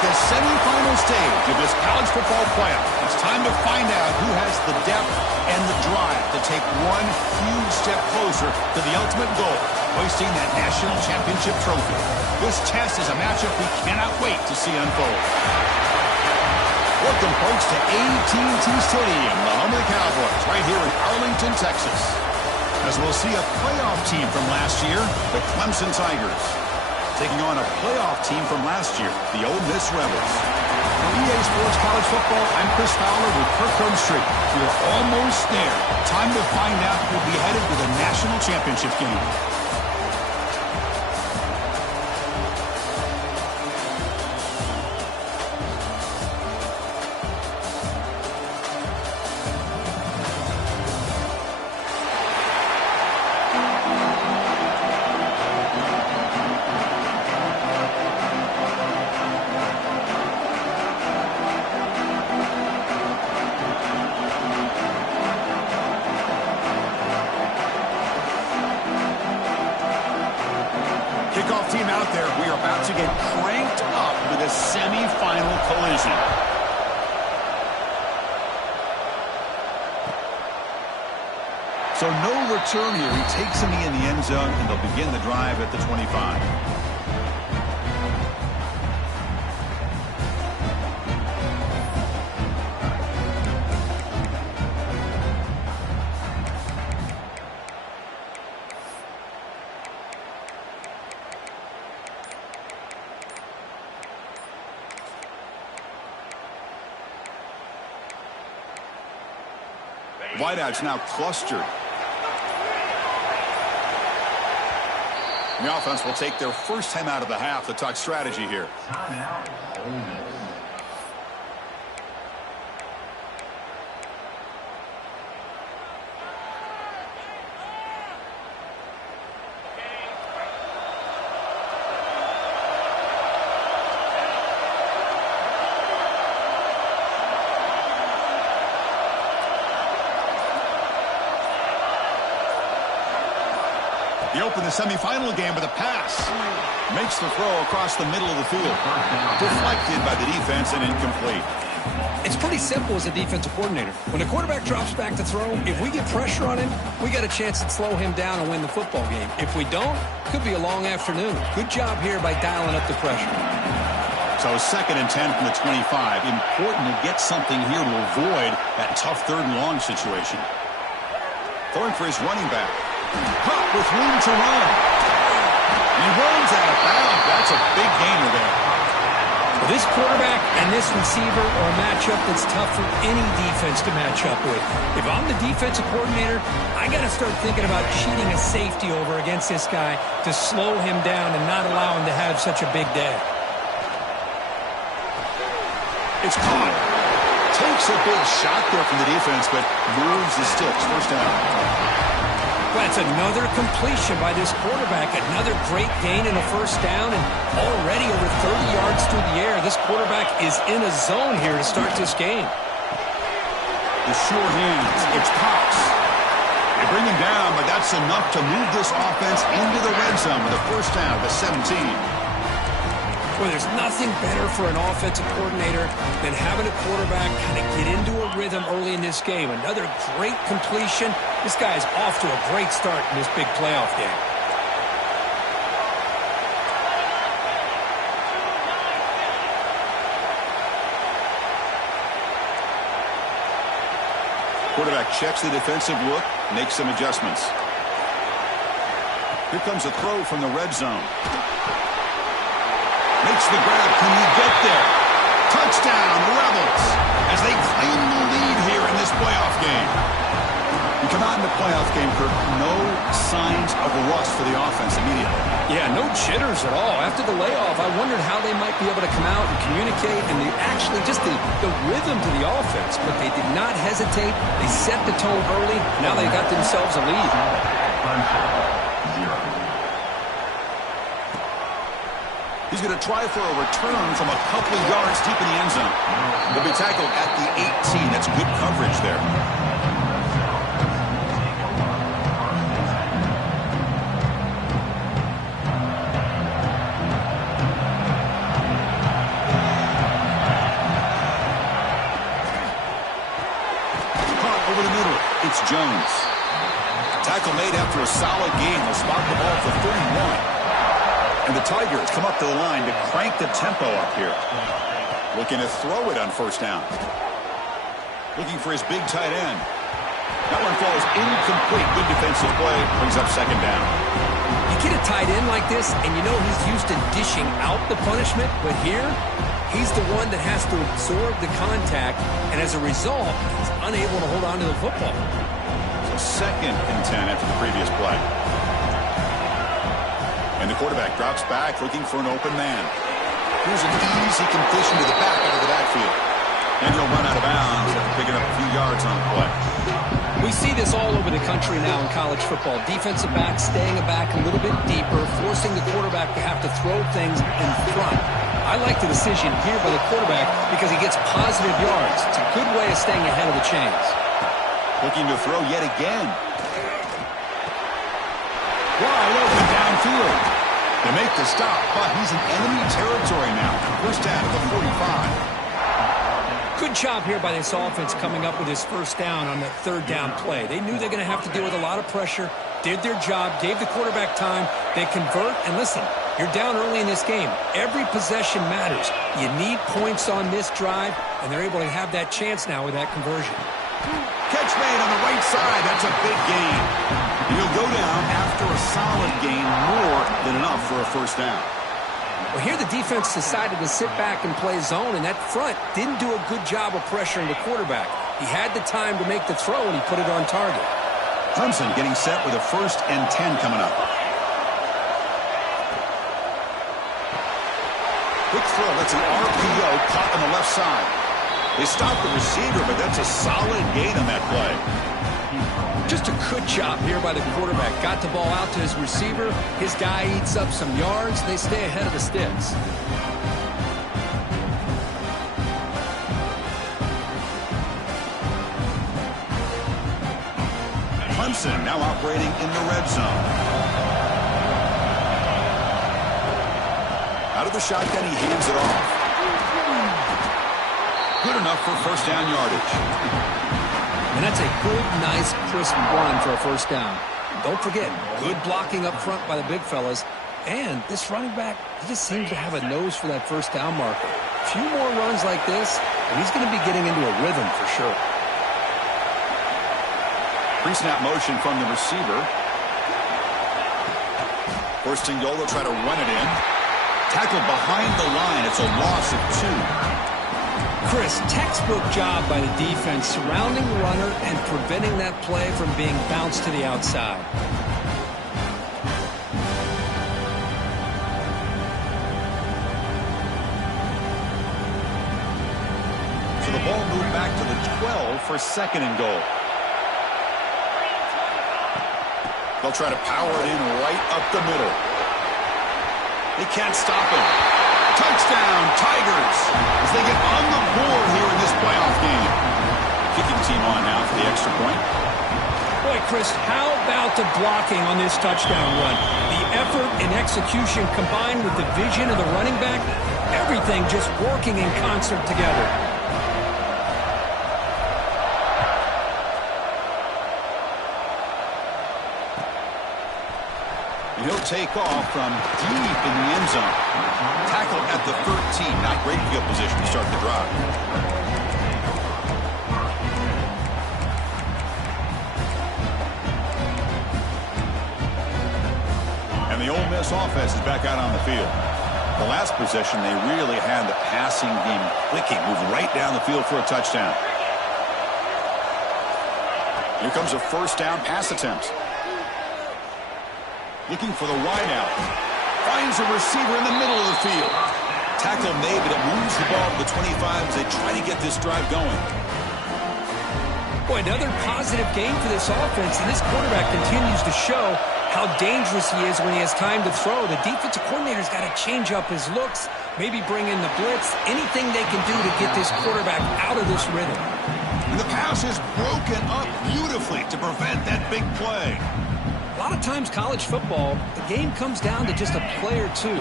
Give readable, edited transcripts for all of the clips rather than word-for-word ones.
the semifinal stage of this college football playoff. It's time to find out who has the depth and the drive to take one huge step closer to the ultimate goal, hoisting that national championship trophy. This test is a matchup we cannot wait to see unfold. Welcome, folks, to AT&T Stadium, the home of the Cowboys, right here in Arlington, Texas. As we'll see a playoff team from last year, the Clemson Tigers, taking on a playoff team from last year, the Ole Miss Rebels. For EA Sports College Football, I'm Chris Fowler with Kirk Street. We're almost there. Time to find out who will be headed to the national championship game. Kickoff team out there. We are about to get cranked up with a semifinal collision. So no return here. He takes him in the end zone, and they'll begin the drive at the 25. Wideouts now clustered. The offense will take their first time out of the half to talk strategy here. He opened the semifinal game with a pass. Makes the throw across the middle of the field. Deflected by the defense and incomplete. It's pretty simple as a defensive coordinator. When the quarterback drops back to throw, if we get pressure on him, we got a chance to slow him down and win the football game. If we don't, it could be a long afternoon. Good job here by dialing up the pressure. So 2nd and 10 from the 25. Important to get something here to avoid that tough 3rd and long situation. Throwing for his running back. Caught with room to run. He runs out of bounds. That's a big gainer there. Well, this quarterback and this receiver are a matchup that's tough for any defense to match up with. If I'm the defensive coordinator, I got to start thinking about cheating a safety over against this guy to slow him down and not allow him to have such a big day. It's caught. Takes a big shot there from the defense, but moves the sticks. First down. That's another completion by this quarterback. Another great gain in a first down, and already over 30 yards through the air. This quarterback is in a zone here to start this game. The sure hands. It's Cox. They bring him down, but that's enough to move this offense into the red zone with a first down to 17. Well, there's nothing better for an offensive coordinator than having a quarterback kind of get into a rhythm early in this game. Another great completion. This guy is off to a great start in this big playoff game. Quarterback checks the defensive look, makes some adjustments. Here comes a throw from the red zone. Makes the grab. Can you get there? Touchdown, Rebels, as they claim the lead here in this playoff game. You come out in the playoff game, Kirk, no signs of a rust for the offense immediately. Yeah, no jitters at all. After the layoff, I wondered how they might be able to come out and communicate and actually just the rhythm to the offense. But they did not hesitate. They set the tone early. Now they got themselves a lead. He's going to try for a return from a couple of yards deep in the end zone. He'll be tackled at the 18. That's good coverage there. over the middle. It's Jones. Tackle made after a solid gain. They'll spot the ball for 31. And the Tigers come up to the line to crank the tempo up here. Looking to throw it on first down. Looking for his big tight end. That one falls incomplete. Good defensive play. Brings up second down. You get a tight end like this, and you know he's used to dishing out the punishment, but here, he's the one that has to absorb the contact, and as a result, he's unable to hold on to the football. So 2nd and 10 after the previous play. And the quarterback drops back, looking for an open man. Here's an easy completion to the back out of the backfield. And he'll run out of bounds after picking up a few yards on the play. We see this all over the country now in college football. Defensive backs staying back a little bit deeper, forcing the quarterback to have to throw things in front. I like the decision here by the quarterback because he gets positive yards. It's a good way of staying ahead of the chains. Looking to throw yet again. Wide open downfield. They make the stop, but he's in enemy territory now. First down at the 45. Good job here by this offense coming up with his first down on that 3rd down play. They knew they're going to have to deal with a lot of pressure, did their job, gave the quarterback time. They convert, and listen, you're down early in this game. Every possession matters. You need points on this drive, and they're able to have that chance now with that conversion. Catch made on the right side. That's a big gain. He'll go down after a solid gain, more than enough for a first down. Well, here the defense decided to sit back and play zone, and that front didn't do a good job of pressuring the quarterback. He had the time to make the throw, and he put it on target. Clemson getting set with a 1st and 10 coming up. Quick throw. That's an RPO caught on the left side. They stop the receiver, but that's a solid gain on that play. Just a good job here by the quarterback. Got the ball out to his receiver. His guy eats up some yards. They stay ahead of the sticks. Clemson now operating in the red zone. Out of the shotgun, he hands it off. Good enough for first down yardage. And that's a good, nice, crisp run for a first down. Don't forget, good blocking up front by the big fellas. And this running back, he just seems to have a nose for that first down marker. A few more runs like this, and he's going to be getting into a rhythm for sure. Pre-snap motion from the receiver. First and goal, they'll try to run it in. Tackled behind the line. It's a loss of 2. Chris, textbook job by the defense surrounding the runner and preventing that play from being bounced to the outside. So the ball moved back to the 12 for 2nd and goal. They'll try to power it in right up the middle. They can't stop him. Touchdown, Tigers, as they get on the board here in this playoff game. Kicking team on now for the extra point. Boy, Chris, how about the blocking on this touchdown run? The effort and execution combined with the vision of the running back, everything just working in concert together. And he'll take off from deep in the end zone. Tackle at the 13. Not great field position to start the drive. And the Ole Miss offense is back out on the field. The last possession, they really had the passing game clicking. Moved right down the field for a touchdown. Here comes a first down pass attempt. Looking for the wideout. Finds a receiver in the middle of the field. Tackle made, but it moves the ball to the 25 as they try to get this drive going. Boy, another positive game for this offense, and this quarterback continues to show how dangerous he is when he has time to throw. The defensive coordinator's got to change up his looks, maybe bring in the blitz, anything they can do to get this quarterback out of this rhythm. And the pass is broken up beautifully to prevent that big play. A lot of times college football, the game comes down to just a play or two.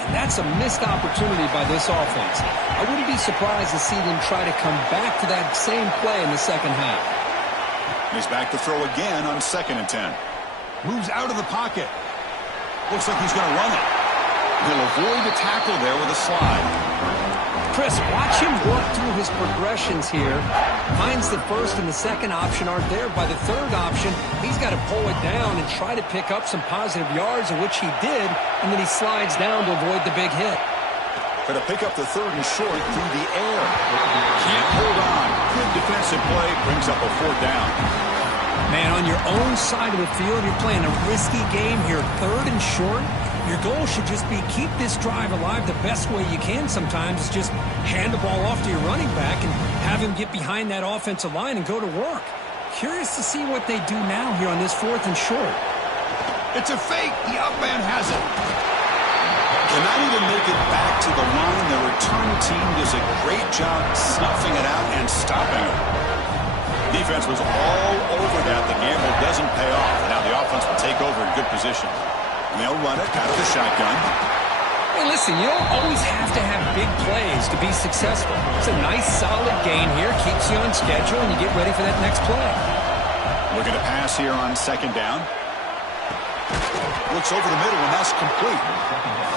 And that's a missed opportunity by this offense. I wouldn't be surprised to see them try to come back to that same play in the second half. He's back to throw again on 2nd and 10. Moves out of the pocket. Looks like he's going to run it. He'll avoid the tackle there with a slide. Chris, watch him work through his progressions here. Finds the first and the second option aren't there. By the third option, he's got to pull it down and try to pick up some positive yards, which he did, and then he slides down to avoid the big hit. Going to pick up the 3rd and short through the air. Can't hold on. Good defensive play. Brings up a 4th down. Man, on your own side of the field, you're playing a risky game here. 3rd and short. Your goal should just be keep this drive alive the best way you can sometimes. Is just hand the ball off to your running back and have him get behind that offensive line and go to work. Curious to see what they do now here on this 4th and short. It's a fake. The up man has it. Cannot even make it back to the line. The return team does a great job snuffing it out and stopping it. Defense was all over that. The gamble doesn't pay off. Now the offense will take over in good position. And they'll run it out of the shotgun. Hey, listen, you don't always have to have big plays to be successful. It's a nice, solid gain here. Keeps you on schedule, and you get ready for that next play. Looking to pass here on 2nd down. Looks over the middle, and that's complete.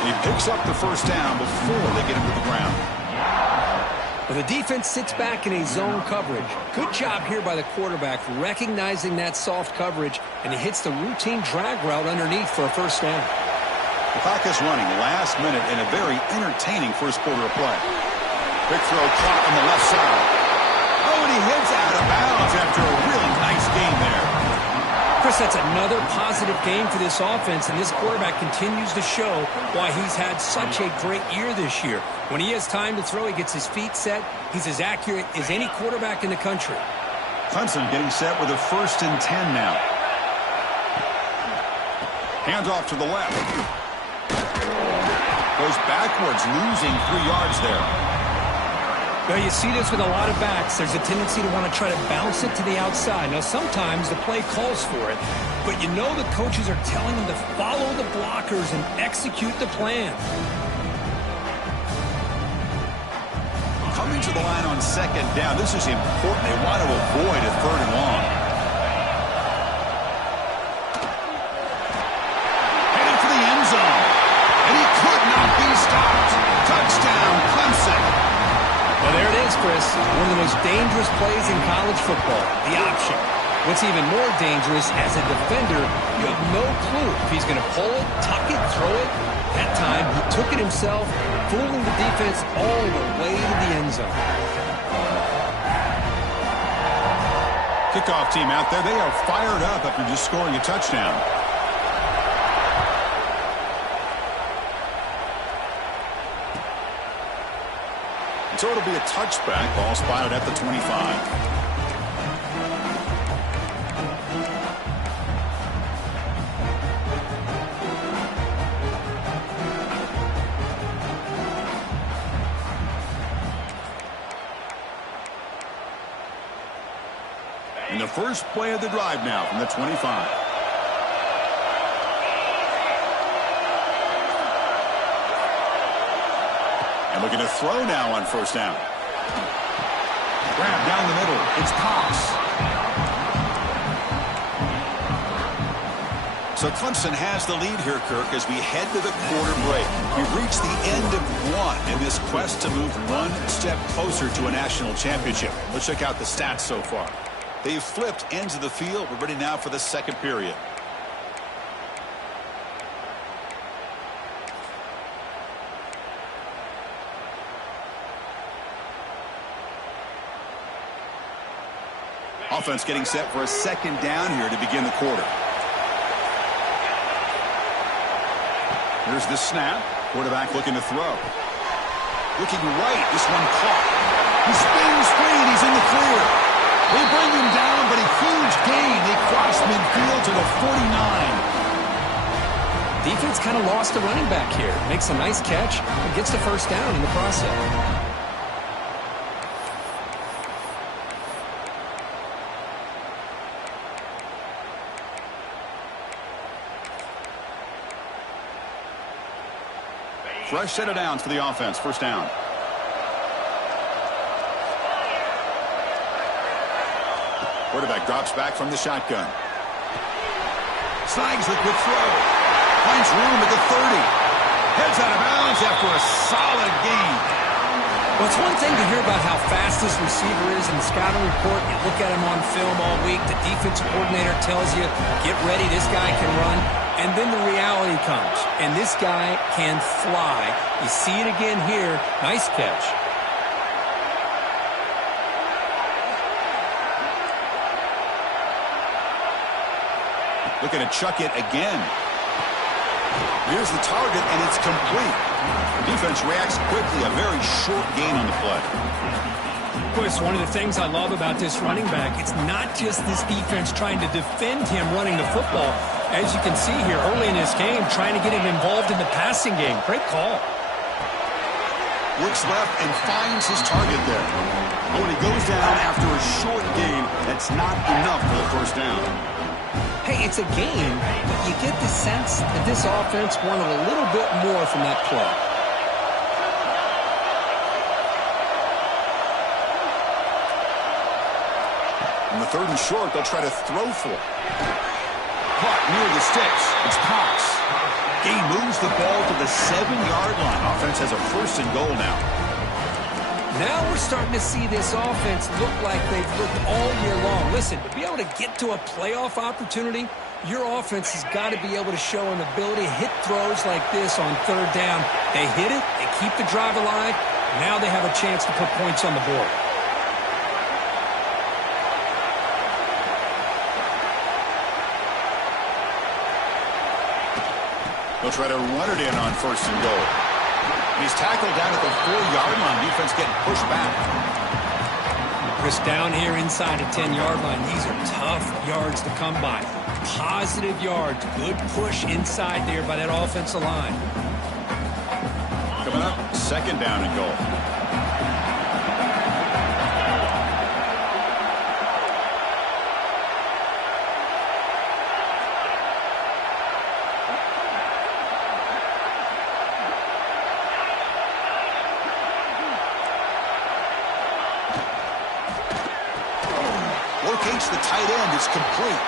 And he picks up the 1st down before they get him to the ground. Well, the defense sits back in a zone coverage. Good job here by the quarterback recognizing that soft coverage, and he hits the routine drag route underneath for a 1st down. The clock is running last minute in a very entertaining 1st quarter of play. Big throw caught on the left side. Oh, and he heads out of bounds after a really nice game there. Chris, that's another positive game for this offense, and this quarterback continues to show why he's had such a great year this year. When he has time to throw, he gets his feet set. He's as accurate as any quarterback in the country. Clemson getting set with a 1st and 10 now. Hands off to the left. Goes backwards, losing 3 yards there. Well, you see this with a lot of backs. There's a tendency to want to try to bounce it to the outside. Now, sometimes the play calls for it, but you know the coaches are telling them to follow the blockers and execute the plan. Coming to the line on 2nd down. This is important. They want to avoid a 3rd and long. Heading for the end zone. And he could not be stopped. Touchdown, Clemson. Well, there it is, Chris. One of the most dangerous plays in college football, the option. What's even more dangerous, as a defender, you have no clue if he's going to pull it, tuck it, throw it. That time, he took it himself, fooling the defense all the way to the end zone. Kickoff team out there. They are fired up after just scoring a touchdown. So it'll be a touchback. Ball spotted at the 25. And the first play of the drive now from the 25. And looking to throw now on 1st down. Grab down the middle. It's Cox. So Clemson has the lead here, Kirk, as we head to the quarter break. We've reached the end of one in this quest to move one step closer to a national championship. Let's check out the stats so far. They've flipped ends of the field. We're ready now for the 2nd period. Offense getting set for a 2nd down here to begin the quarter. Here's the snap. Quarterback looking to throw. Looking right. This one caught. He spins free. He's in the clear. They bring him down, but a huge gain. They cross midfield to the 49. Defense kind of lost the running back here. Makes a nice catch and gets the 1st down in the process. Fresh set of downs for the offense. 1st down. Quarterback drops back from the shotgun. Snags the quick throw. Finds room at the 30. Heads out of bounds after a solid gain. Well, it's one thing to hear about how fast this receiver is in the scouting report. You look at him on film all week. The defensive coordinator tells you, get ready, this guy can run. And then the reality comes, and this guy can fly. You see it again here. Nice catch. Looking to chuck it again. Here's the target, and it's complete. The defense reacts quickly. A very short gain on the play. Of course, one of the things I love about this running back, it's not just this defense trying to defend him running the football. As you can see here early in this game, trying to get him involved in the passing game. Great call. Looks left and finds his target there. But when he goes down after a short gain, that's not enough for the first down. Hey, it's a game, but you get the sense that this offense wanted a little bit more from that play. On the 3rd and short, they'll try to throw for it. Caught near the sticks. It's Cox. He moves the ball to the 7-yard line. Offense has a 1st and goal now. Now we're starting to see this offense look like they've looked all year long. Listen, to be able to get to a playoff opportunity, your offense has got to be able to show an ability to hit throws like this on 3rd down. They hit it, they keep the drive alive. Now they have a chance to put points on the board. They'll try to run it in on 1st and goal. He's tackled down at the 4-yard line. Defense getting pushed back. Chris, down here inside the 10-yard line, these are tough yards to come by. Positive yards. Good push inside there by that offensive line. Coming up, 2nd down and goal. Locates the tight end. It's complete.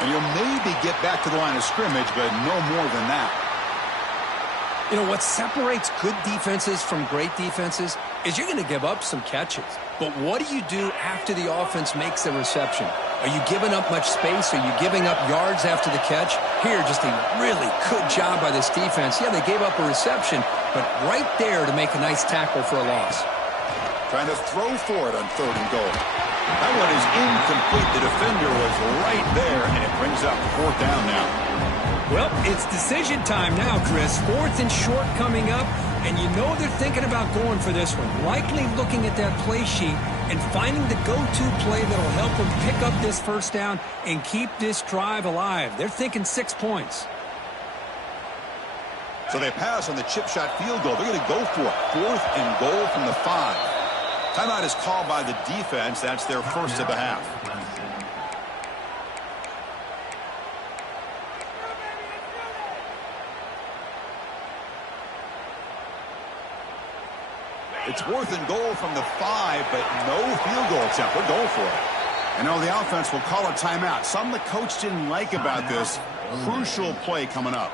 And he'll maybe get back to the line of scrimmage, but no more than that. You know, what separates good defenses from great defenses is you're going to give up some catches. But what do you do after the offense makes the reception? Are you giving up much space? Are you giving up yards after the catch? Here, just a really good job by this defense. Yeah, they gave up a reception, but right there to make a nice tackle for a loss. Trying to throw for it on 3rd and goal. That one is incomplete. The defender was right there, and it brings up 4th down now. Well, it's decision time now, Chris. 4th and short coming up, and you know they're thinking about going for this one. Likely looking at that play sheet and finding the go-to play that'll help them pick up this 1st down and keep this drive alive. They're thinking 6 points. So they pass on the chip shot field goal. They're going to go for it. 4th and goal from the 5. Timeout is called by the defense. That's their 1st of the half. It's 4th and goal from the 5, but no field goal attempt. We're going for it. And now the offense will call a timeout. Something the coach didn't like about this. Crucial play coming up.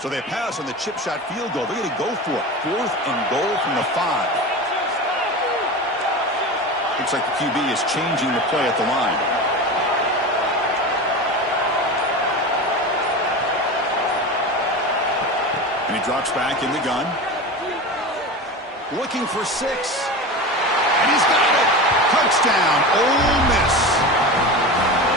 So they pass on the chip shot field goal. They're going to go for it. 4th and goal from the 5. Looks like the QB is changing the play at the line. And he drops back in the gun. Looking for 6. And he's got it. Touchdown, Ole Miss.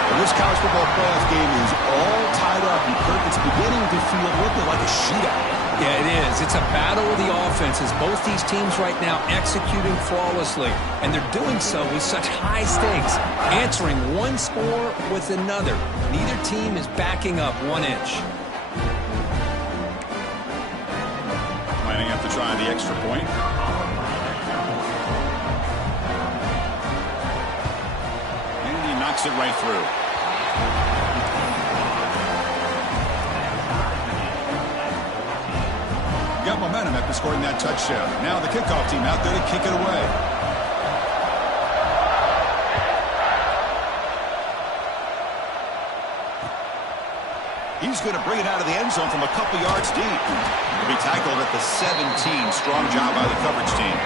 And this college football playoff game is all tied up. And Kirk, it's beginning to feel a little bit like a shootout. Yeah, it is. It's a battle of the offenses. Both these teams right now executing flawlessly. And they're doing so with such high stakes. Answering one score with another. Neither team is backing up 1 inch. Lining up to try the extra point. And he knocks it right through. got momentum after scoring that touchdown. Now the kickoff team out there to kick it away. He's going to bring it out of the end zone from a couple yards deep. He'll be tackled at the 17. Strong job by the coverage team.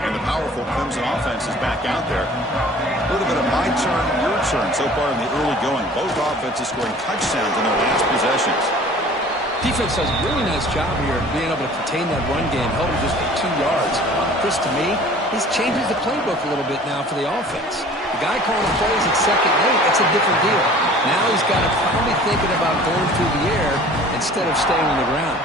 And the powerful Clemson offense is back out there. A little bit of my turn, your turn so far in the early going. Both offenses scoring touchdowns in their last possessions. Defense does a really nice job here of being able to contain that run game, held him just for 2 yards. Chris, to me, this changes the playbook a little bit now for the offense. The guy calling the plays at second and 8, that's a different deal. Now he's got to probably thinking about going through the air instead of staying on the ground.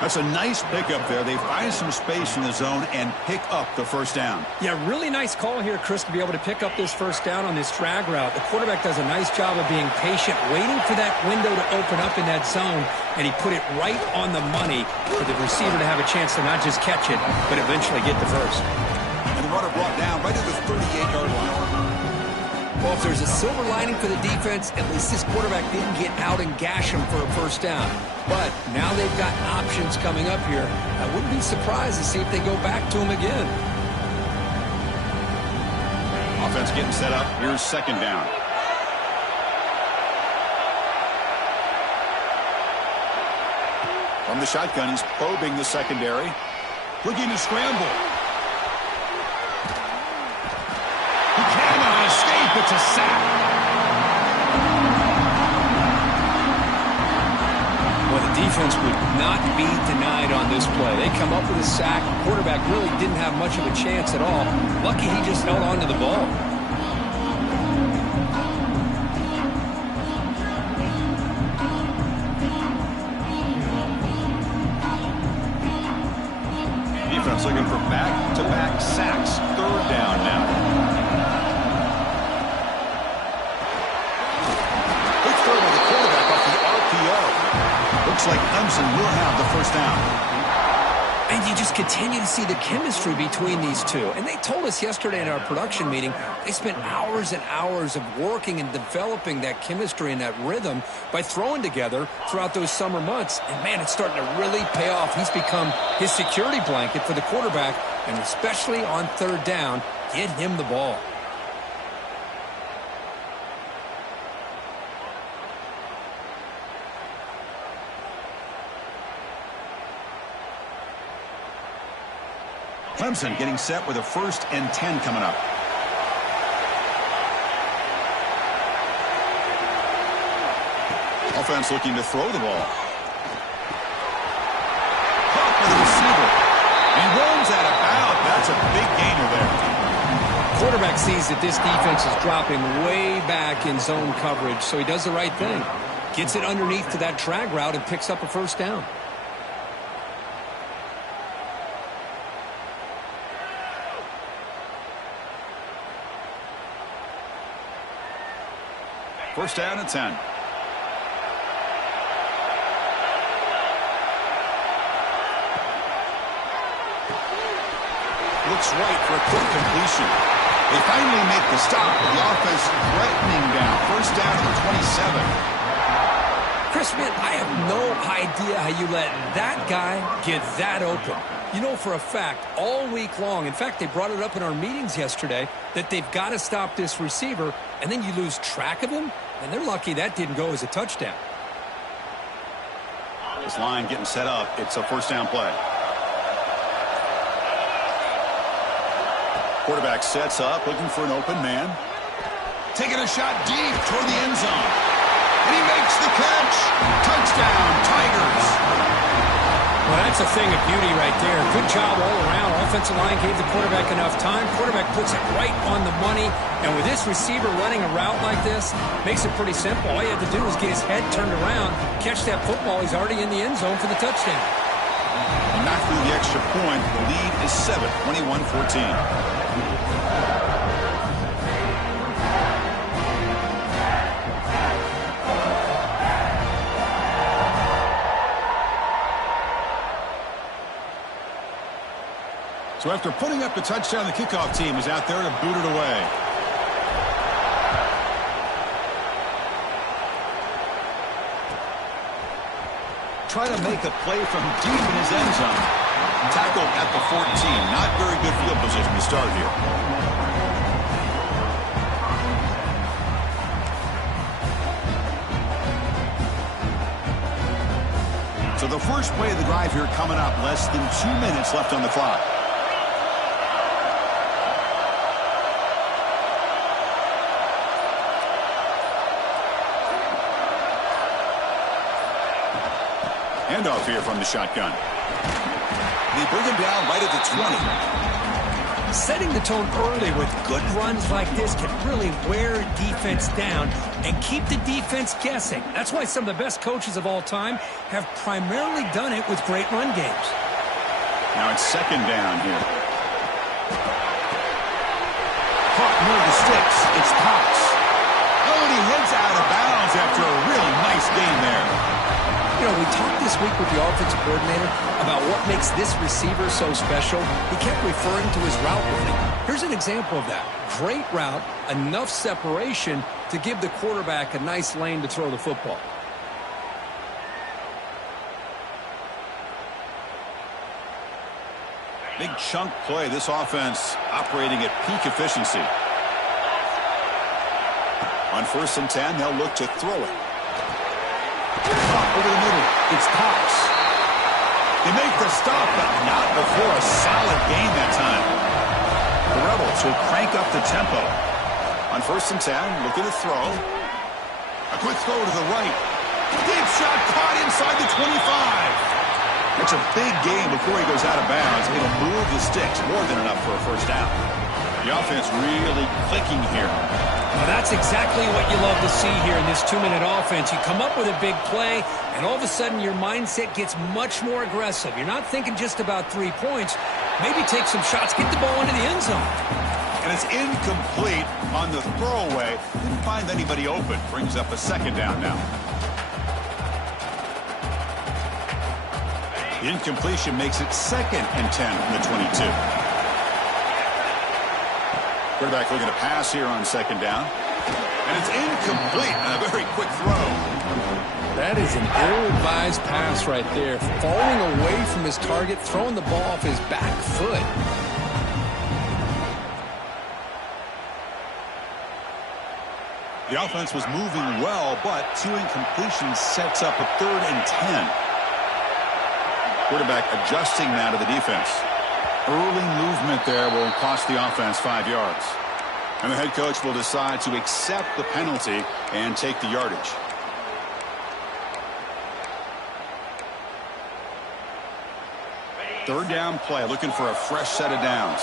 That's a nice pickup there. They find some space in the zone and pick up the first down. Yeah, really nice call here, Chris, to be able to pick up this first down on this drag route. The quarterback does a nice job of being patient, waiting for that window to open up in that zone, and he put it right on the money for the receiver to have a chance to not just catch it, but eventually get the first. And the runner brought down right at the 38-yard line. Well, if there's a silver lining for the defense, at least this quarterback didn't get out and gash him for a first down. But now they've got options coming up here. I wouldn't be surprised to see if they go back to him again. Offense getting set up. Here's second down. From the shotgun, he's probing the secondary. Looking to scramble. He cannot escape. It's a sack. Well, the defense would not be denied on this play. They come up with a sack. The quarterback really didn't have much of a chance at all. Lucky he just held on to the ball. Defense looking for back-to-back sacks. Third down now. Quick throw by the quarterback off the RPO. Looks like Clemson will have the first down. And you just continue to see the chemistry between these two. And they told us yesterday in our production meeting, they spent hours and hours of working and developing that chemistry and that rhythm by throwing together throughout those summer months. And, man, it's starting to really pay off. He's become his security blanket for the quarterback, and especially on third down, get him the ball. Clemson getting set with a 1st and 10 coming up. Offense looking to throw the ball. Caught by the receiver. He rolls out of bounds. That's a big gainer there. Quarterback sees that this defense is dropping way back in zone coverage, so he does the right thing. Gets it underneath to that drag route and picks up a first down. First down and 10. Looks right for a quick completion. They finally make the stop. The offense threatening down. First down to the 27. Chris, man, I have no idea how you let that guy get that open. You know for a fact, all week long, in fact, they brought it up in our meetings yesterday, that they've got to stop this receiver, and then you lose track of him, and they're lucky that didn't go as a touchdown. This line getting set up. It's a first down play. Quarterback sets up, looking for an open man. Taking a shot deep toward the end zone. And he makes the catch. Touchdown, Tigers. Well, that's a thing of beauty right there. Good job all around. Offensive line gave the quarterback enough time. Quarterback puts it right on the money. And with this receiver running a route like this, makes it pretty simple. All he had to do was get his head turned around, catch that football. He's already in the end zone for the touchdown. Not through the extra point. The lead is 7, 21-14. So after putting up the touchdown, the kickoff team is out there to boot it away. Try to make a play from deep in his end zone. Tackled at the 14. Not very good field position to start here. So the first play of the drive here coming up. Less than 2 minutes left on the clock. Handoff here from the shotgun. They bring him down right at the 20. Setting the tone early with good runs like this can really wear a defense down and keep the defense guessing. That's why some of the best coaches of all time have primarily done it with great run games. Now it's second down here. Caught near the sticks. It's Cox. Oh, and he heads out of bounds after a really nice game there. You know, we talked this week with the offensive coordinator about what makes this receiver so special. He kept referring to his route running. Here's an example of that. Great route, enough separation to give the quarterback a nice lane to throw the football. Big chunk play. This offense operating at peak efficiency. On 1st and 10, they'll look to throw it. Over the middle, it's Cox. They make the stop, but not before a solid gain that time. The Rebels will crank up the tempo. On 1st and 10, looking to throw. A quick throw to the right. Deep shot caught inside the 25. That's a big gain before he goes out of bounds. It'll move the sticks, more than enough for a first down. The offense really clicking here. Well, that's exactly what you love to see here in this 2-minute offense. You come up with a big play, and all of a sudden your mindset gets much more aggressive. You're not thinking just about 3 points. Maybe take some shots, get the ball into the end zone. And it's incomplete on the throwaway. Didn't find anybody open. Brings up a second down now. The incompletion makes it 2nd and 10 from the 22. Quarterback looking to pass here on 2nd down. And it's incomplete. A very quick throw. That is an ill-advised pass right there. Falling away from his target, throwing the ball off his back foot. The offense was moving well, but 2 incompletions sets up a 3rd and 10. Quarterback adjusting now to the defense. Early movement there will cost the offense 5 yards. And the head coach will decide to accept the penalty and take the yardage. Third down play, looking for a fresh set of downs.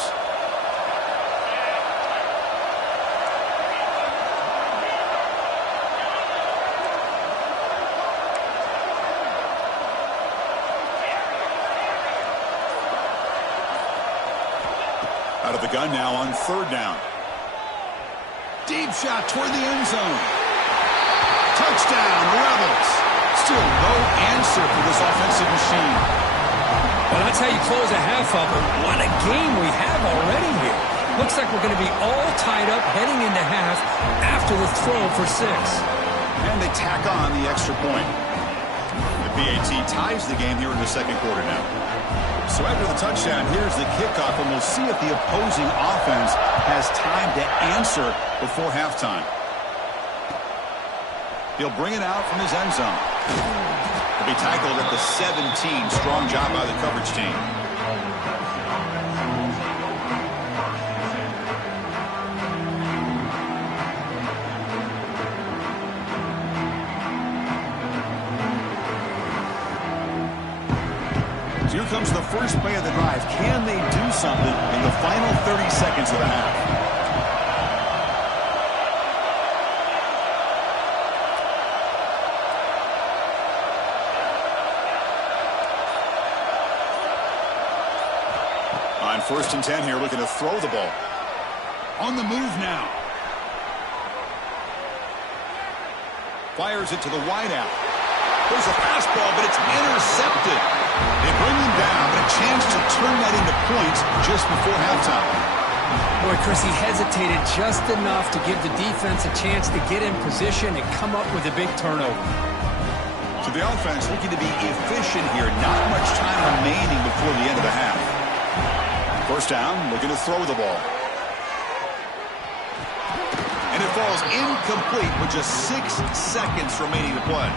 Out of the gun now on 3rd down. Deep shot toward the end zone. Touchdown, Rebels. Still no answer for this offensive machine. Well, that's how you close a half of it. What a game we have already here. Looks like we're going to be all tied up heading into half after the throw for 6. And they tack on the extra point. The BAT ties the game here in the 2nd quarter now. So after the touchdown, here's the kickoff, and we'll see if the opposing offense has time to answer before halftime. He'll bring it out from his end zone. He'll be tackled at the 17. Strong job by the coverage team. Here comes the first play of the drive. Can they do something in the final 30 seconds of the half? On 1st and 10 here, looking to throw the ball. On the move now. Fires it to the wideout. There's a fastball, but it's intercepted. They bring him down, but a chance to turn that into points just before halftime. Boy, Chris, he hesitated just enough to give the defense a chance to get in position and come up with a big turnover. So the offense looking to be efficient here. Not much time remaining before the end of the half. First down, looking to throw the ball. And it falls incomplete with just 6 seconds remaining to play.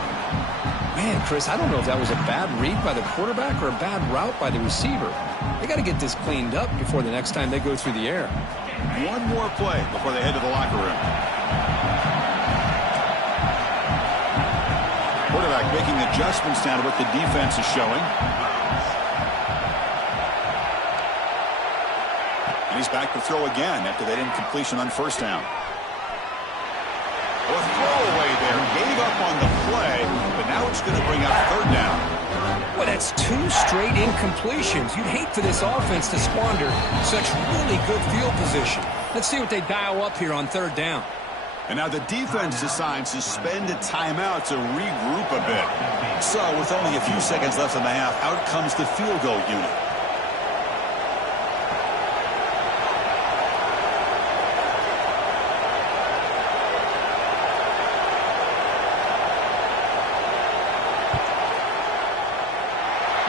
Man, Chris, I don't know if that was a bad read by the quarterback or a bad route by the receiver. They got to get this cleaned up before the next time they go through the air. One more play before they head to the locker room. Quarterback making adjustments now to what the defense is showing. And he's back to throw again after that incompletion on first down. A throwaway there. Gave up on the play, but now it's going to bring up third down. Well, that's 2 straight incompletions. You'd hate for this offense to squander such really good field position. Let's see what they dial up here on third down. And now the defense decides to spend a timeout to regroup a bit. So with only a few seconds left in the half, out comes the field goal unit.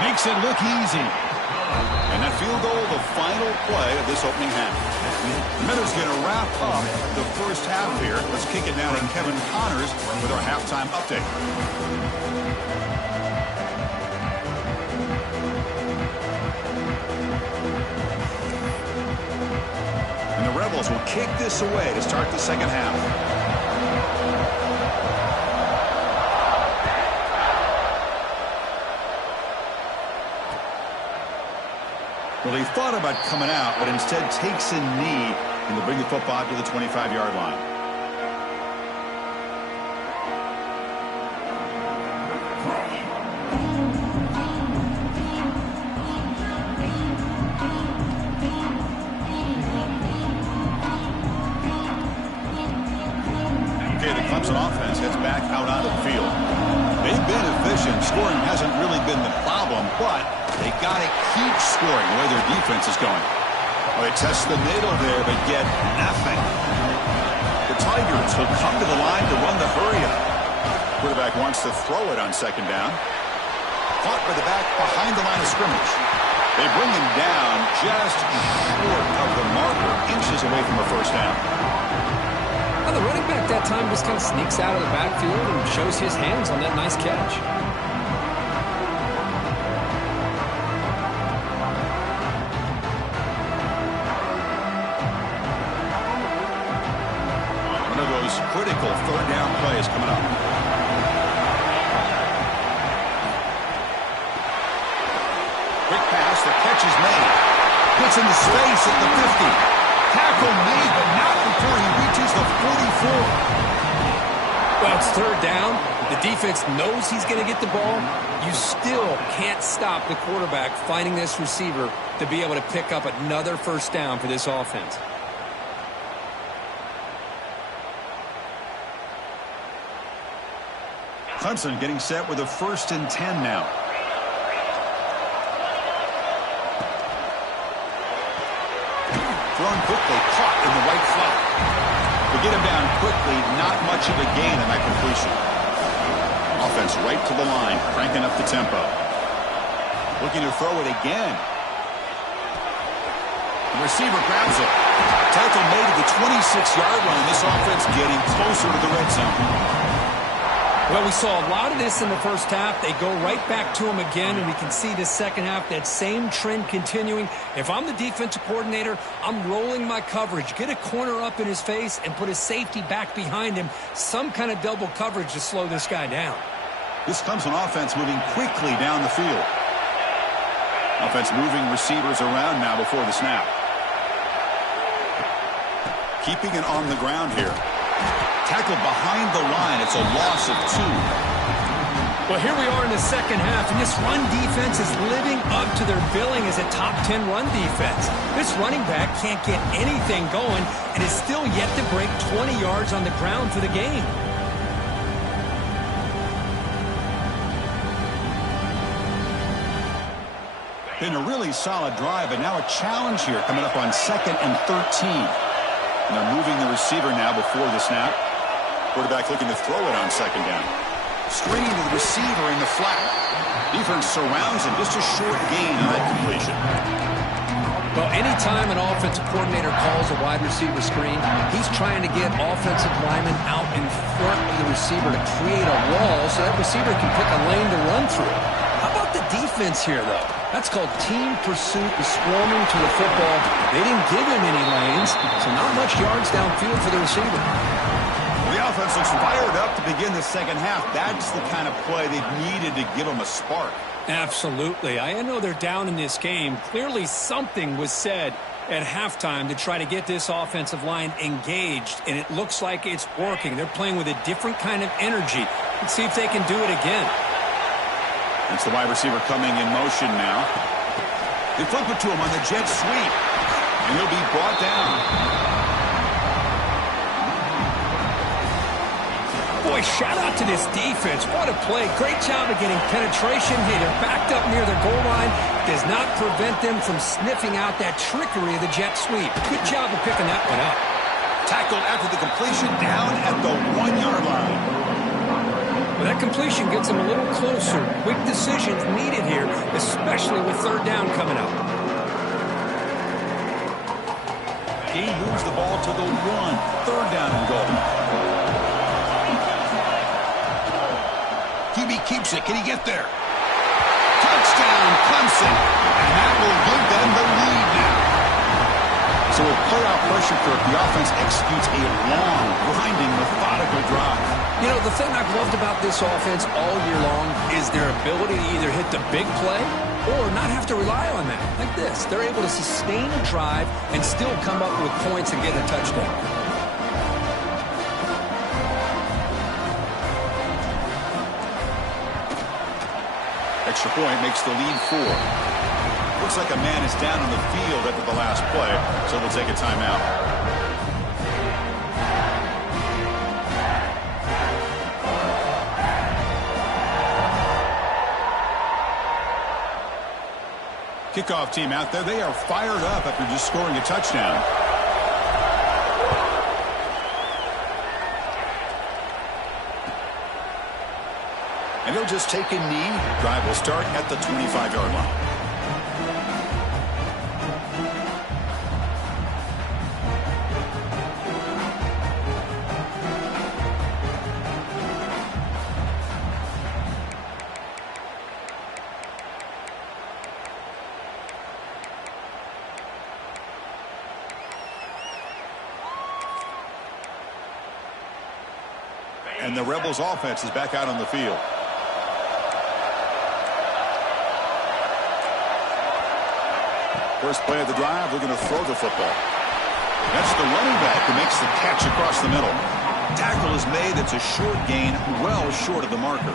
Makes it look easy. And that field goal, the final play of this opening half. The Minnows going to wrap up the first half here. Let's kick it down to Kevin Connors with our halftime update. And the Rebels will kick this away to start the second half. Well, he thought about coming out, but instead takes a knee and will bring the football to the 25-yard line. Okay, the Clemson offense heads back out onto the field. They've been efficient. Scoring hasn't really been the problem, but they got to keep scoring the way their defense is going. Well, they test the middle there, but get nothing. The Tigers will come to the line to run the hurry-up. Quarterback wants to throw it on second down. Caught by the back behind the line of scrimmage. They bring him down just short of the marker, inches away from a first down. Well, the running back that time just kind of sneaks out of the backfield and shows his hands on that nice catch. Critical third down plays coming up. Quick pass, the catch is made. Gets into space at the 50. Tackle made, but not before he reaches the 44. Well, it's third down. The defense knows he's going to get the ball. You still can't stop the quarterback finding this receiver to be able to pick up another first down for this offense. Clemson getting set with a 1st and 10 now. Thrown quickly, caught in the right flat. To get him down quickly, not much of a gain on that completion. Offense right to the line, cranking up the tempo. Looking to throw it again. The receiver grabs it. Tackle made at the 26-yard line. This offense getting closer to the red zone. Well, we saw a lot of this in the first half. They go right back to him again, and we can see the second half, that same trend continuing. If I'm the defensive coordinator, I'm rolling my coverage. Get a corner up in his face and put a safety back behind him. Some kind of double coverage to slow this guy down. This Clemson offense moving quickly down the field. Offense moving receivers around now before the snap. Keeping it on the ground here. Tackled behind the line. It's a loss of 2. Well, here we are in the second half, and this run defense is living up to their billing as a top 10 run defense. This running back can't get anything going and is still yet to break 20 yards on the ground for the game. Been a really solid drive, but now a challenge here coming up on 2nd and 13. And they're moving the receiver now before the snap. Quarterback looking to throw it on 2nd down. Screen to the receiver in the flat. Defense surrounds him. Just a short gain on that completion. Well, anytime an offensive coordinator calls a wide receiver screen, he's trying to get offensive linemen out in front of the receiver to create a wall so that receiver can pick a lane to run through. How about the defense here, though? That's called team pursuit and swarming to the football. They didn't give him any lanes, so not much yards downfield for the receiver. The offense looks fired up to begin the second half. That's the kind of play they needed to give them a spark. Absolutely. I know they're down in this game. Clearly something was said at halftime to try to get this offensive line engaged, and it looks like it's working. They're playing with a different kind of energy. Let's see if they can do it again. That's the wide receiver coming in motion now. They flip it to him on the jet sweep, and he'll be brought down. Boy, shout out to this defense. What a play. Great job of getting penetration. Hey, they're backed up near their goal line. Does not prevent them from sniffing out that trickery of the jet sweep. Good job of picking that one up. Tackled after the completion down at the 1-yard line. Well, that completion gets them a little closer. Quick decisions needed here, especially with 3rd down coming up. He moves the ball to the 1. 3rd down and goal. QB keeps it. Can he get there? Touchdown, Clemson. And that will give them the lead now. So with playoff pressure, Kirk, the offense executes a long, grinding, methodical drive. You know, the thing I've loved about this offense all year long is their ability to either hit the big play or not have to rely on that. Like this. They're able to sustain a drive and still come up with points and get a touchdown. Extra point makes the lead 4. Looks like a man is down on the field after the last play, so they'll take a timeout. Kickoff team out there. They are fired up after just scoring a touchdown. And he'll just take a knee. Drive will start at the 25-yard line. And the Rebels offense is back out on the field. First play of the drive, we're going to throw the football. That's the running back who makes the catch across the middle. Tackle is made. It's a short gain, well short of the marker.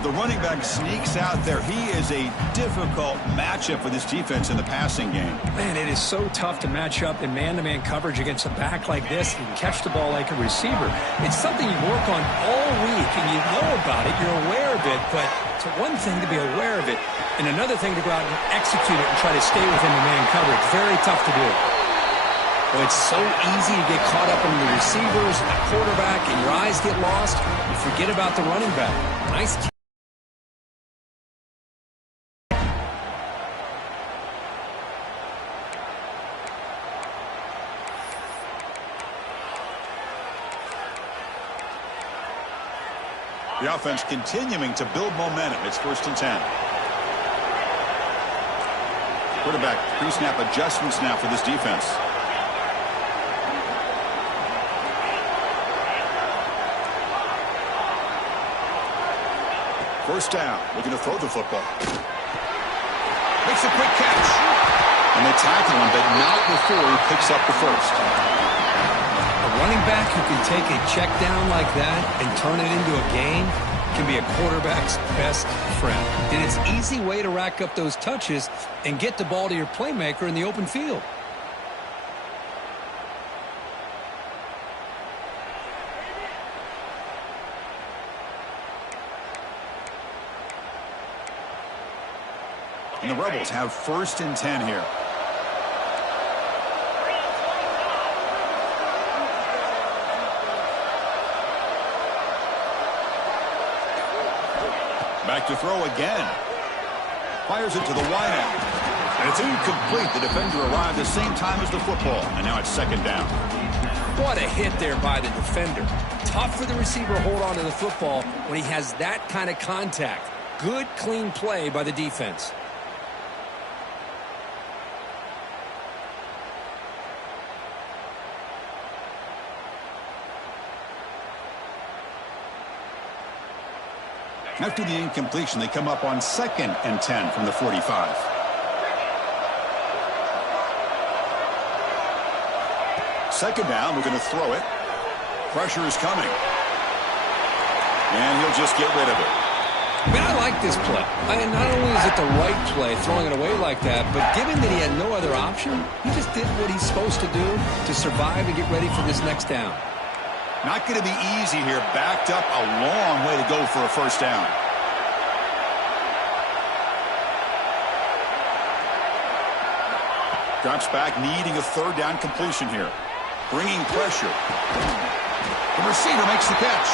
The running back sneaks out there. He is a difficult matchup for this defense in the passing game. Man, it is so tough to match up in man-to-man coverage against a back like this and catch the ball like a receiver. It's something you work on all week, and you know about it. You're aware of it, but it's one thing to be aware of it, and another thing to go out and execute it and try to stay within the man coverage. Very tough to do. Well, it's so easy to get caught up in the receivers and the quarterback, and your eyes get lost. You forget about the running back. Nice. The offense continuing to build momentum. It's 1st and 10. Quarterback pre-snap adjustments now for this defense. First down, looking to throw the football. Makes a quick catch. And they tackle him, but not before he picks up the first. A running back who can take a check down like that and turn it into a gain can be a quarterback's best friend. And it's an easy way to rack up those touches and get the ball to your playmaker in the open field. And the Rebels have 1st and 10 here. Back to throw again. Fires it to the wideout. And it's incomplete. The defender arrived the same time as the football. And now it's 2nd down. What a hit there by the defender. Tough for the receiver to hold on to the football when he has that kind of contact. Good, clean play by the defense. After the incompletion, they come up on 2nd and 10 from the 45. Second down, we're going to throw it. Pressure is coming. And he'll just get rid of it. Man, I like this play. Not only is it the right play, throwing it away like that, but given that he had no other option, he just did what he's supposed to do to survive and get ready for this next down. Not going to be easy here. Backed up a long way to go for a 1st down. Drops back, needing a 3rd down completion here. Bringing pressure. The receiver makes the catch.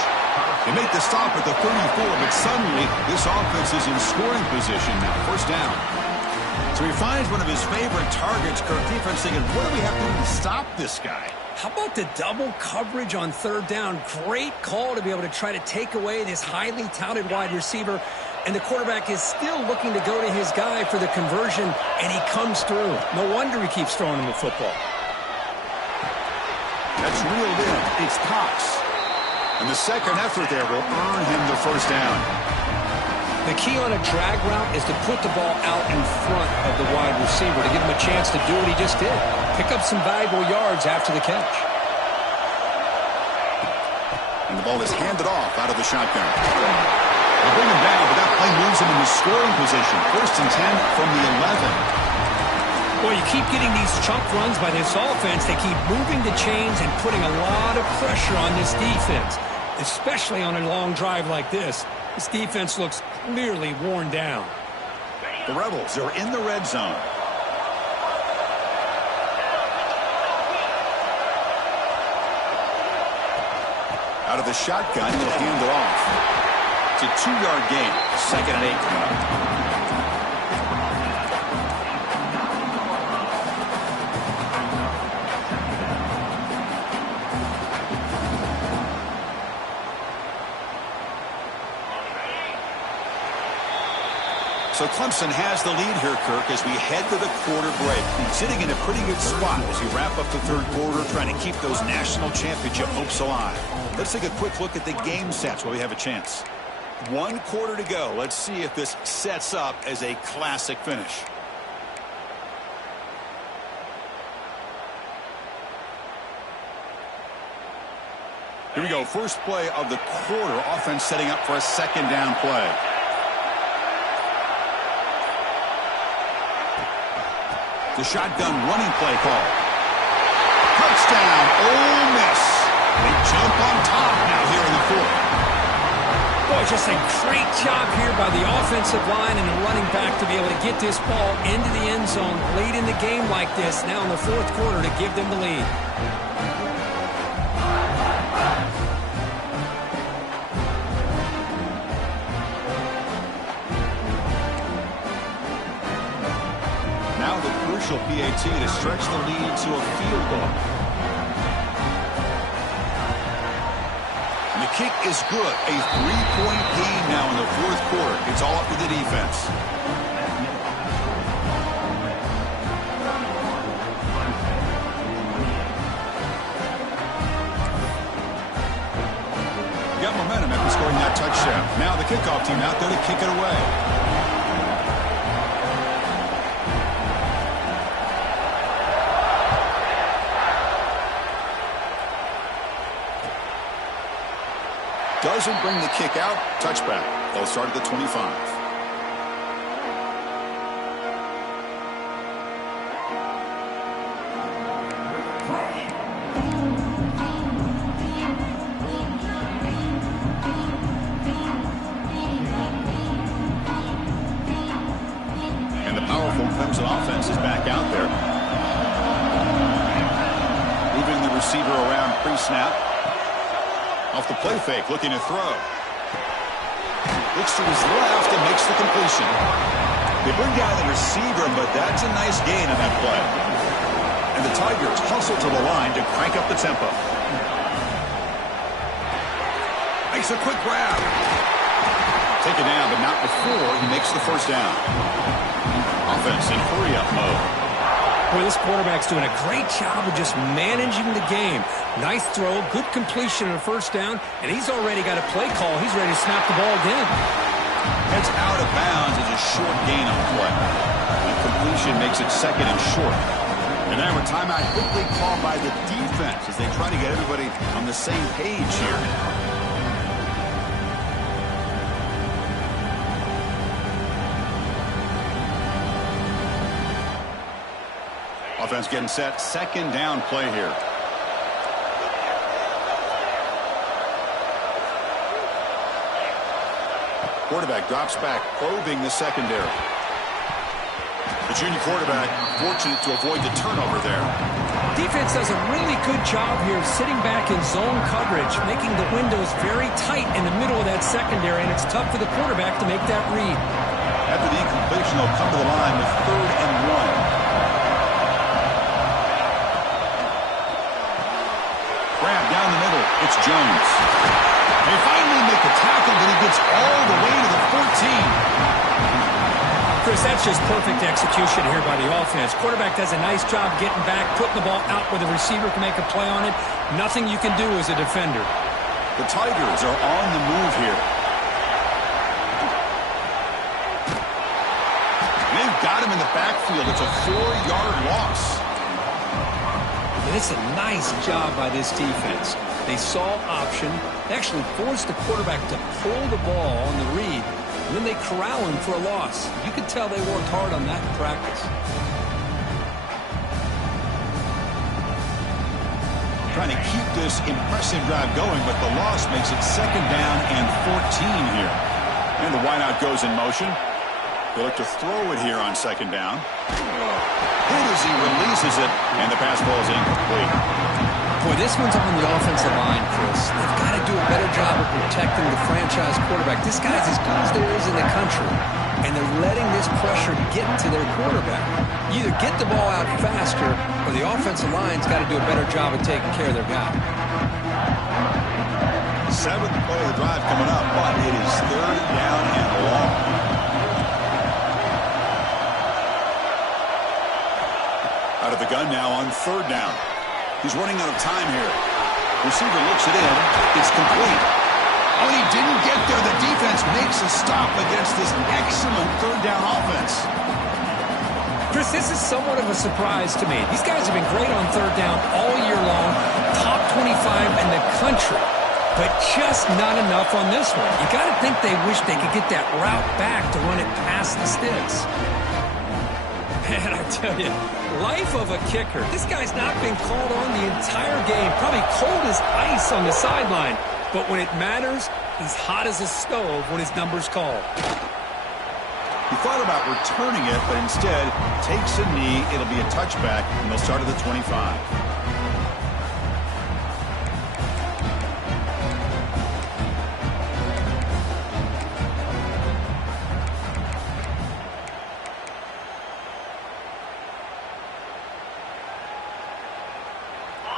They make the stop at the 34, but suddenly this offense is in scoring position now. 1st down. So he finds one of his favorite targets. Kirk defense thinking, what do we have to do to stop this guy? How about the double coverage on 3rd down? Great call to be able to try to take away this highly touted wide receiver. And the quarterback is still looking to go to his guy for the conversion, and he comes through. No wonder he keeps throwing him the football. That's reeled in. It's Cox. And the second effort there will earn him the 1st down. The key on a drag route is to put the ball out in front of the wide receiver to give him a chance to do what he just did. Pick up some valuable yards after the catch. And the ball is handed off out of the shotgun. They bring him down, but that play moves him into scoring position. 1st and 10 from the 11. Well, you keep getting these chunk runs by this offense. They keep moving the chains and putting a lot of pressure on this defense, especially on a long drive like this. This defense looks clearly worn down. The Rebels are in the red zone. Out of the shotgun, he'll hand it off. It's a 2-yard gain. 2nd and 8 coming up. So Clemson has the lead here, Kirk, as we head to the quarter break. Sitting in a pretty good spot as we wrap up the 3rd quarter, trying to keep those national championship hopes alive. Let's take a quick look at the game sets while we have a chance. 1 quarter to go. Let's see if this sets up as a classic finish. Here we go. First play of the quarter. Offense setting up for a 2nd down play. The shotgun running play call. Touchdown, Ole Miss. They jump on top now here in the 4th. Boy, just a great job here by the offensive line and the running back to be able to get this ball into the end zone late in the game like this, now in the 4th quarter, to give them the lead. PAT to stretch the lead to a field goal. And the kick is good. A 3-point gain now in the 4th quarter. It's all up to the defense. Got momentum after scoring that touchdown. Now the kickoff team out there to kick it away. Doesn't bring the kick out. Touchback. They'll start at the 25. Receiver around pre-snap. Off the play fake, looking to throw. Looks to his left and makes the completion. They bring down the receiver, but that's a nice gain on that play. And the Tigers hustle to the line to crank up the tempo. Makes a quick grab. Taken down, but not before he makes the first down. Offense in hurry-up mode. Boy, this quarterback's doing a great job of just managing the game. Nice throw, good completion on a first down, and he's already got a play call. He's ready to snap the ball again. Heads out of bounds as a short gain on the play. The completion makes it second and short. And now a timeout quickly called by the defense as they try to get everybody on the same page here. Offense getting set. Second down play here. Quarterback drops back, probing the secondary. The junior quarterback fortunate to avoid the turnover there. Defense does a really good job here sitting back in zone coverage, making the windows very tight in the middle of that secondary, and it's tough for the quarterback to make that read. After the incompletion, they'll come to the line with 3rd and 1. Grab down the middle. It's Jones. They finally make the tackle, but he gets all the way to the 14. Chris, that's just perfect execution here by the offense. Quarterback does a nice job getting back, putting the ball out where the receiver can make a play on it. Nothing you can do as a defender. The Tigers are on the move here. They've got him in the backfield. It's a 4-yard loss. And it's a nice job by this defense. They saw option, actually forced the quarterback to pull the ball on the read, and then they corral him for a loss. You could tell they worked hard on that in practice. Trying to keep this impressive drive going, but the loss makes it 2nd down and 14 here. And the wideout goes in motion. They look to throw it here on 2nd down. Hit as he releases it, and the pass ball is incomplete. Boy, this one's on the offensive line, Chris. They've got to do a better job of protecting the franchise quarterback. This guy's as good as there is in the country, and they're letting this pressure get to their quarterback. You either get the ball out faster, or the offensive line's got to do a better job of taking care of their guy. 7th play of the drive coming up, but it is 3rd down and long. Out of the gun now on 3rd down. He's running out of time here. Receiver looks it in. It's complete. Oh, he didn't get there. The defense makes a stop against this excellent 3rd down offense. Chris, this is somewhat of a surprise to me. These guys have been great on 3rd down all year long. Top 25 in the country. But just not enough on this one. You got to think they wish they could get that route back to run it past the sticks. Man, I tell you, life of a kicker. This guy's not been called on the entire game. Probably cold as ice on the sideline. But when it matters, he's hot as a stove when his number's called. He thought about returning it, but instead takes a knee. It'll be a touchback, and they'll start at the 25.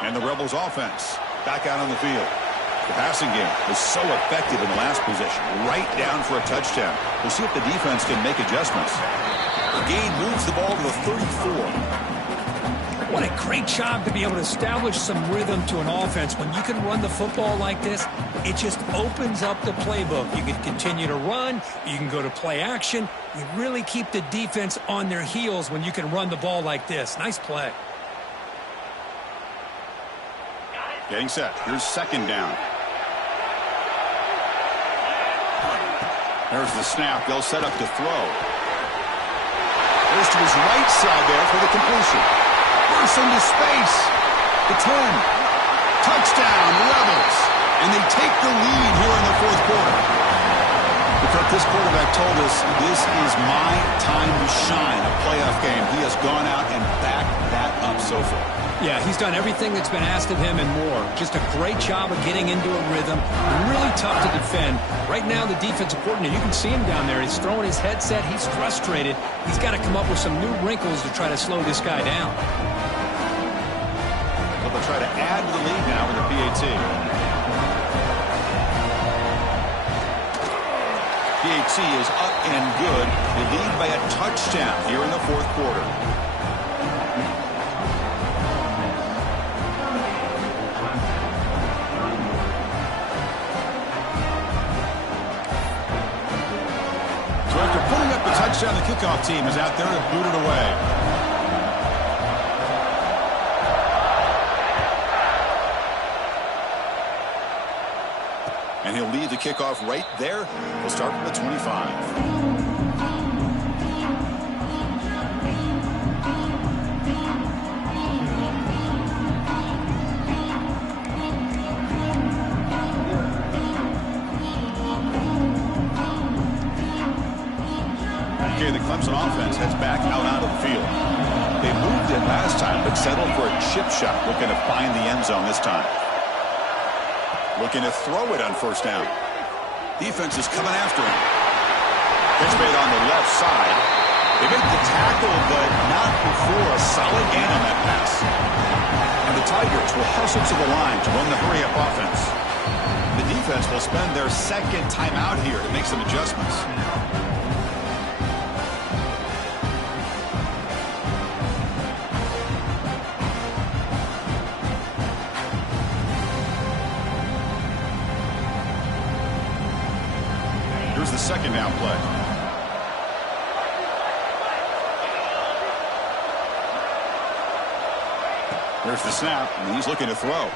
And the Rebels offense back out on the field. The passing game was so effective in the last possession, right down for a touchdown. We'll see if the defense can make adjustments. The gain moves the ball to the 34. What a great job to be able to establish some rhythm to an offense. When you can run the football like this, it just opens up the playbook. You can continue to run. You can go to play action. You really keep the defense on their heels when you can run the ball like this. Nice play. Getting set. Here's 2nd down. There's the snap. They'll set up to throw. Goes to his right side there for the completion. Bursts into space. The 10. Touchdown, Rebels. And they take the lead here in the 4th quarter. Because this quarterback told us this is my time to shine, a playoff game. He has gone out and backed that up games so far. Yeah, he's done everything that's been asked of him and more. Just a great job of getting into a rhythm. Really tough to defend. Right now, the defensive coordinator, you can see him down there. He's throwing his headset. He's frustrated. He's got to come up with some new wrinkles to try to slow this guy down. Well, they'll try to add to the lead now with a PAT. PAT is up and good. They lead by a touchdown here in the fourth quarter. So after putting up the touchdown, the kickoff team is out there to boot it away. And he'll lead the kickoff right there. We'll start from the 25. Okay, the Clemson offense heads back out onto the field. They moved it last time, but settled for a chip shot, looking to find the end zone this time. Looking to throw it on first down. Defense is coming after him. Pitch made on the left side. They make the tackle, but not before a solid gain on that pass. And the Tigers will hustle to the line to run the hurry-up offense. The defense will spend their second timeout here to make some adjustments. Here's the second down play. There's the snap, and he's looking to throw.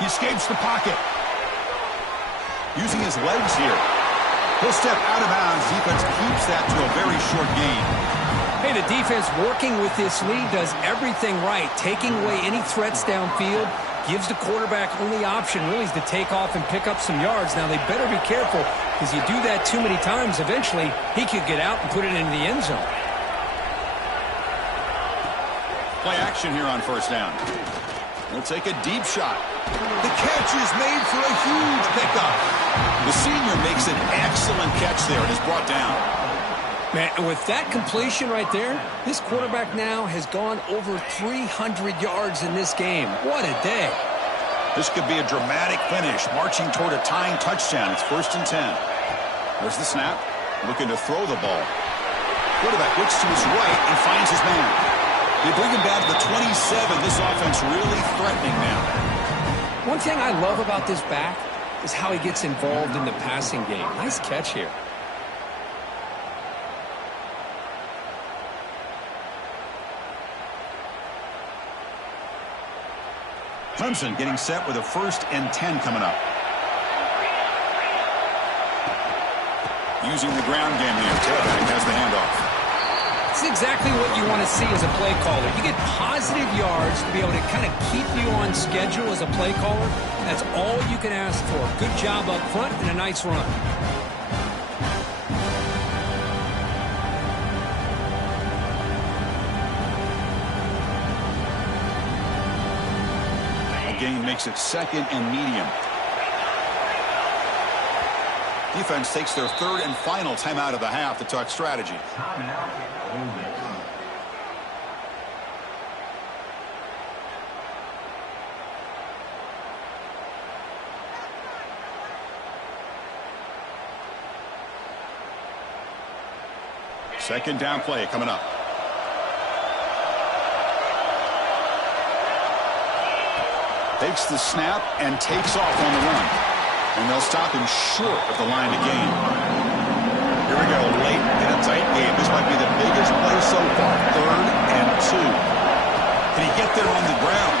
He escapes the pocket. Using his legs here. He'll step out of bounds. Defense keeps that to a very short gain. Hey, the defense working with this lead does everything right. Taking away any threats downfield. Gives the quarterback only option really is to take off and pick up some yards. Now, they better be careful because you do that too many times, eventually he could get out and put it into the end zone. Play action here on first down. He'll take a deep shot. The catch is made for a huge pickup. The senior makes an excellent catch there and is brought down. Man, and with that completion right there, this quarterback now has gone over 300 yards in this game. What a day. This could be a dramatic finish, marching toward a tying touchdown. It's 1st and 10. There's the snap, looking to throw the ball. Quarterback looks to his right and finds his man. They bring him down to the 27. This offense really threatening now. One thing I love about this back is how he gets involved in the passing game. Nice catch here. Clemson getting set with a 1st and 10 coming up. Using the ground game here. Tailback has the handoff. It's exactly what you want to see as a play caller. You get positive yards to be able to kind of keep you on schedule as a play caller. That's all you can ask for. Good job up front and a nice run. Gain makes it 2nd and medium. Defense takes their 3rd and final timeout of the half to talk strategy. Second down play coming up. Takes the snap and takes off on the run. And they'll stop him short of the line to gain. Here we go, late in a tight game. This might be the biggest play so far. 3rd and 2. Can he get there on the ground?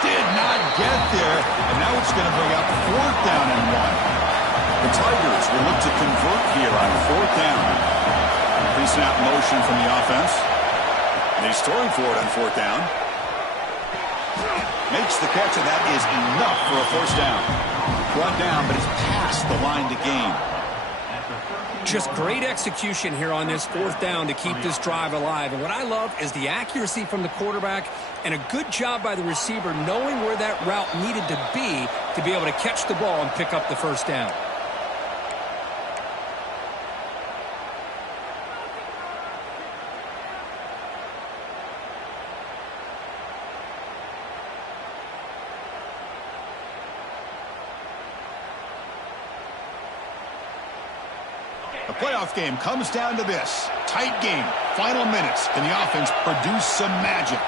Did not get there. And now it's going to bring up 4th down and 1. The Tigers will look to convert here on 4th down. Pre-snap motion from the offense. And he's throwing for it on 4th down. Makes the catch, and that is enough for a 1st down. Brought down, but it's past the line to gain. Just great execution here on this fourth down to keep this drive alive. And what I love is the accuracy from the quarterback and a good job by the receiver knowing where that route needed to be able to catch the ball and pick up the first down. The playoff game comes down to this. Tight game. Final minutes. Can the offense produce some magic?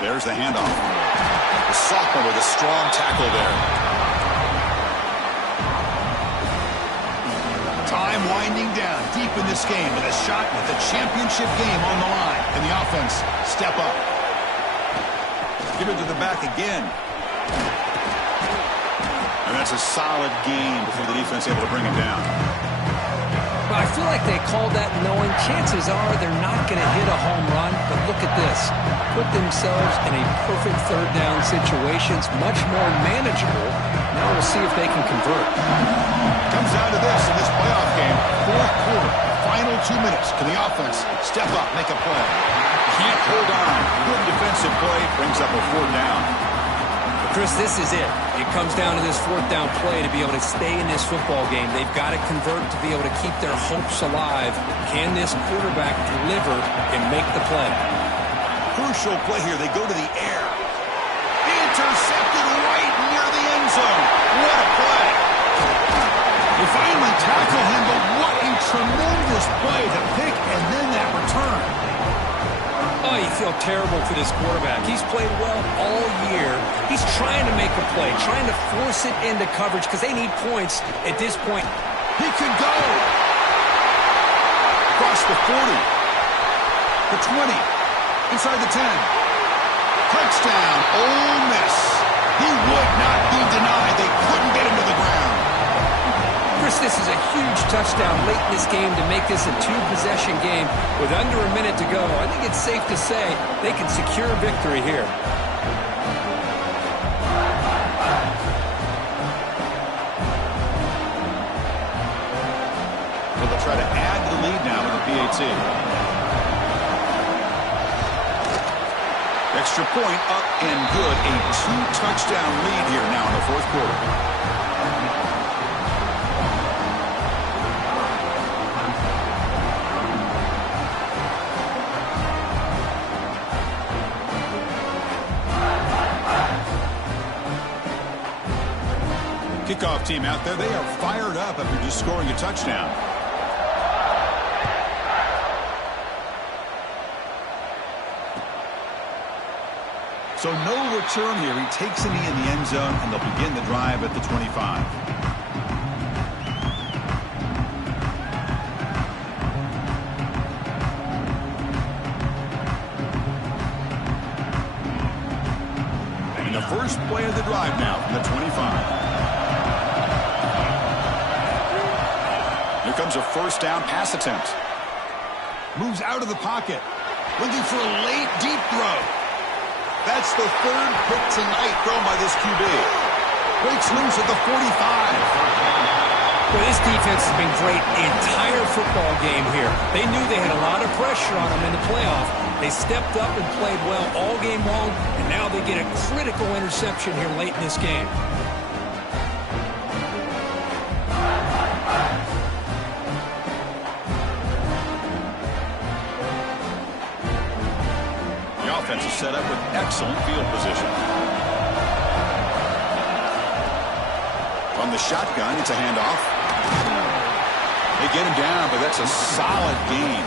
There's the handoff. The sophomore with a strong tackle there. Time winding down deep in this game with a shot at the championship game on the line. Can the offense step up? Give it to the back again. And that's a solid gain before the defense able to bring him down. I feel like they called that knowing chances are they're not going to hit a home run, but look at this. Put themselves in a perfect third down situation. It's much more manageable. Now we'll see if they can convert. Comes down to this in this playoff game. Fourth quarter, final 2 minutes. Can the offense step up, make a play? Can't hold on. Good defensive play brings up a fourth down. Chris, this is it. It comes down to this fourth down play to be able to stay in this football game. They've got to convert to be able to keep their hopes alive. Can this quarterback deliver and make the play? Crucial play here. They go to the air. Intercepted right near the end zone. What a play. They finally tackle him, but what a tremendous play to pick and then that return. Oh, you feel terrible for this quarterback. He's played well all year. He's trying to make a play, trying to force it into coverage because they need points at this point. He can go. Across the 40. The 20. Inside the 10. Touchdown, Ole Miss. He would not be denied. They couldn't get him to the ground. Chris, this is a huge touchdown late in this game to make this a two-possession game with under a minute to go. I think it's safe to say they can secure victory here. Well, they'll try to add to the lead now with the PAT. Extra point up and good. A two-touchdown lead here now in the fourth quarter. Kickoff team out there, they are fired up after just scoring a touchdown. So no return here. He takes a knee in the end zone, and they'll begin the drive at the 25. And the first play of the drive now from the 25. Here comes a first down pass attempt. Moves out of the pocket. Looking for a late, deep throw. That's the third pick tonight thrown by this QB. Breaks loose at the 45. Well, this defense has been great the entire football game here. They knew they had a lot of pressure on them in the playoff. They stepped up and played well all game long, and now they get a critical interception here late in this game. Offense is set up with excellent field position. From the shotgun, it's a handoff. They get him down, but that's a solid gain.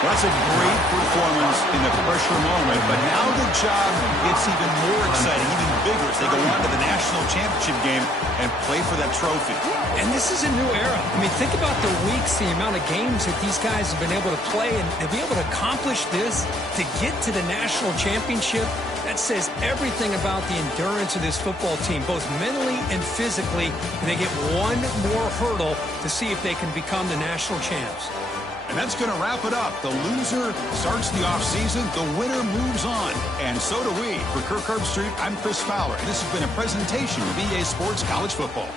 That's a great performance in the pressure moment, but now the job gets even more exciting, even bigger as they go on to the national championship game and play for that trophy. And this is a new era. I mean, think about the weeks, the amount of games that these guys have been able to play, and to be able to accomplish this, to get to the national championship, that says everything about the endurance of this football team, both mentally and physically. And they get one more hurdle to see if they can become the national champs. And that's going to wrap it up. The loser starts the offseason. The winner moves on. And so do we. For Kirk Herbstreit, I'm Chris Fowler. And this has been a presentation of EA Sports College Football.